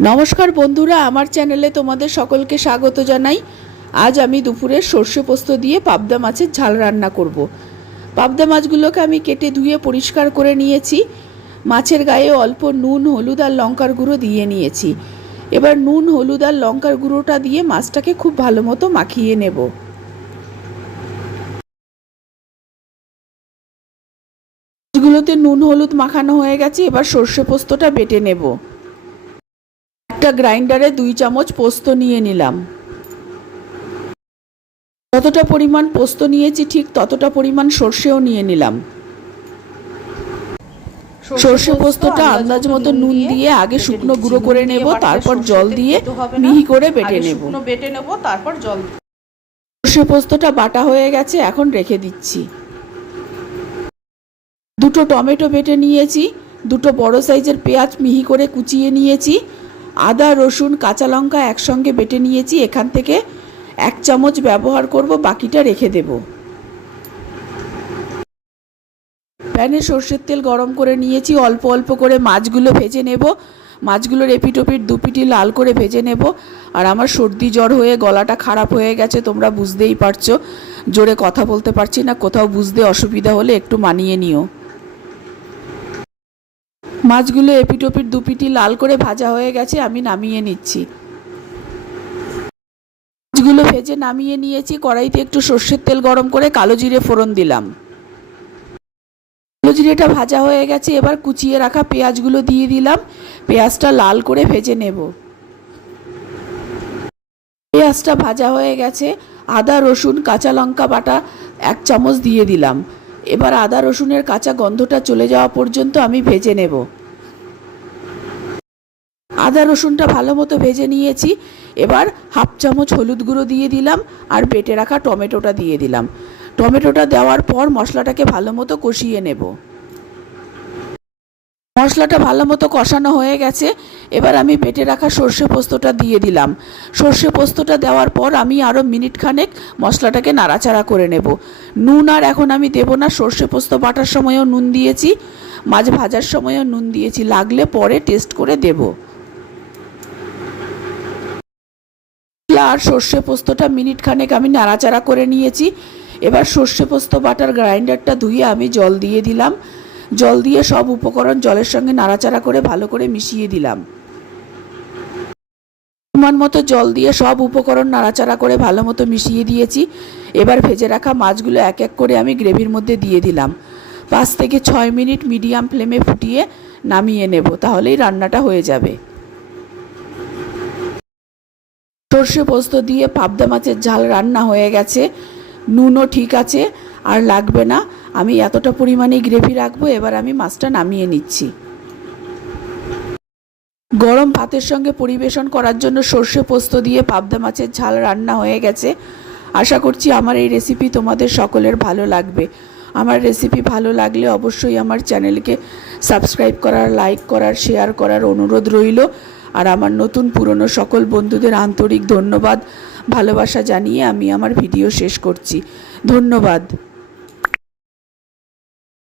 नमस्कार बंधुरा आमार चैनेले तोमादेर सकलके स्वागत जानाई। आज आमी दुपुरे सर्षे पोस्तो दिए पाबदा माछेर झाल रान्ना करब। पाबदा माछगुलोके आमी केटे धुए परिष्कार करे निएछि। माछेर गाये अल्प नुन हलुद आर लंकार गुঁড়ো दिए निएछि। एबार नुन हलुद आर लंकार गुঁড়োटा दिए माछटाके खूब भालो मतो माखिए नेब। माछगुलोते नुन हलुद माखानो हये गेছে। एबार सर्षे पोस्तोटा बेटे नेब। একটা গ্রাইন্ডারে 2 চামচ পোস্ত নিয়ে নিলাম। যতটা পরিমাণ পোস্ত নিয়েছি ঠিক ততটা পরিমাণ সরষেও নিয়ে নিলাম। সরষে পোস্তটা আন্দাজ মতো নুন দিয়ে আগে শুকনো গুঁড়ো করে নেব, তারপর জল দিয়ে মিহি করে বেটে নেব। সরষে পোস্তটা বাটা হয়ে গেছে, এখন রেখে দিচ্ছি। দুটো টমেটো বেটে নিয়েছি, দুটো বড় সাইজের পেঁয়াজ মিহি করে কুচিয়ে নিয়েছি, आदा रसुन काँचा लंका एकसंगे बेटे निएछि। एखान थेके 1 चामच व्यवहार करब, बाकीटा रेखे देब। पैने सर्षेर तेल गरम करे निएछि, अल्प अल्प करे माछगुलो भेजे नेब। माछगुलोर एपिट ओपिट दुपिटी लाल करे भेजे नेब। और आमार सर्दी जड़ हये गलाटा खाराप हये गेছে, तोमरा बुझतेई पारछो। जोरे कथा बोलते पारछि ना, कोथाओ बुझते असुविधा होले एकटु मानिये निओ। মাছগুলো এপিট ওপিট দুপিটি লাল করে ভাজা হয়ে গেছে, আমি নামিয়ে নিচ্ছি। মাছগুলো ভেজে নামিয়ে নিয়েছি। কড়াইতে একটু সরষের তেল গরম করে কালো জিরে ফোড়ন দিলাম। কালো জিরেটা ভাজা হয়ে গেছে, এবার কুচিয়ে রাখা পেঁয়াজগুলো দিয়ে দিলাম। পেঁয়াজটা লাল করে ভেজে নেব। পেঁয়াজটা ভাজা হয়ে গেছে, আদা রসুন কাঁচা লঙ্কা বাটা 1 চামচ দিয়ে দিলাম। এবার আদা রসুনের কাঁচা গন্ধটা চলে যাওয়া পর্যন্ত আমি ভেজে নেব। আদা রসুনটা ভালো মতো ভেজে নিয়েছি। এবার 1/2 চামচ হলুদ গুঁড়ো দিয়ে দিলাম আর বেটে রাখা টমেটোটা দিয়ে দিলাম। টমেটোটা দেওয়ার পর মশলাটাকে ভালো মতো কষিয়ে নেব। মশলাটা ভালো মতো কষানো হয়ে গেছে, এবার আমি বেটে রাখা সর্ষে পোস্তটা দিয়ে দিলাম। সর্ষে পোস্তটা দেওয়ার পর আমি আরও মিনিট খানেক মশলাটাকে নাড়াচাড়া করে নেব। নুন আর এখন আমি দেব না, সর্ষে পোস্ত বাটার সময়ও নুন দিয়েছি, মাছ ভাজার সময়ও নুন দিয়েছি, লাগলে পরে টেস্ট করে দেব। আর সর্ষে পোস্তটা মিনিট খানেক আমি নাড়াচাড়া করে নিয়েছি। এবার সর্ষে পোস্ত বাটার গ্রাইন্ডারটা ধুয়ে আমি জল দিয়ে দিলাম। জল দিয়ে সব উপকরণ জলের সঙ্গে নাড়াচাড়া করে ভালো করে মিশিয়ে দিলাম। পরিমাণ মতো জল দিয়ে সব উপকরণ নাড়াচাড়া করে ভালো মতো মিশিয়ে দিয়েছি। এবার ভেজে রাখা মাছগুলো এক এক করে আমি গ্রেভির মধ্যে দিয়ে দিলাম। 5 থেকে 6 মিনিট মিডিয়াম ফ্লেমে ফুটিয়ে নামিয়ে নেব, তাহলেই রান্নাটা হয়ে যাবে। সর্ষে পোস্ত দিয়ে পাবদা মাছের ঝাল রান্না হয়ে গেছে। নুনও ঠিক আছে, আর লাগবে না। আমি এতটা পরিমাণে গ্রেভি রাখবো। এবার আমি মাছটা নামিয়ে নিচ্ছি। গরম ভাতের সঙ্গে পরিবেশন করার জন্য সর্ষে পোস্ত দিয়ে পাবদা মাছের ঝাল রান্না হয়ে গেছে। আশা করছি আমার এই রেসিপি তোমাদের সকলের ভালো লাগবে। আমার রেসিপি ভালো লাগলে অবশ্যই আমার চ্যানেলকে সাবস্ক্রাইব করার, লাইক করার, শেয়ার করার অনুরোধ রইল। আর আমার নতুন পুরনো সকল বন্ধুদের আন্তরিক ধন্যবাদ, ভালোবাসা জানিয়ে আমি আমার ভিডিও শেষ করছি। ধন্যবাদ।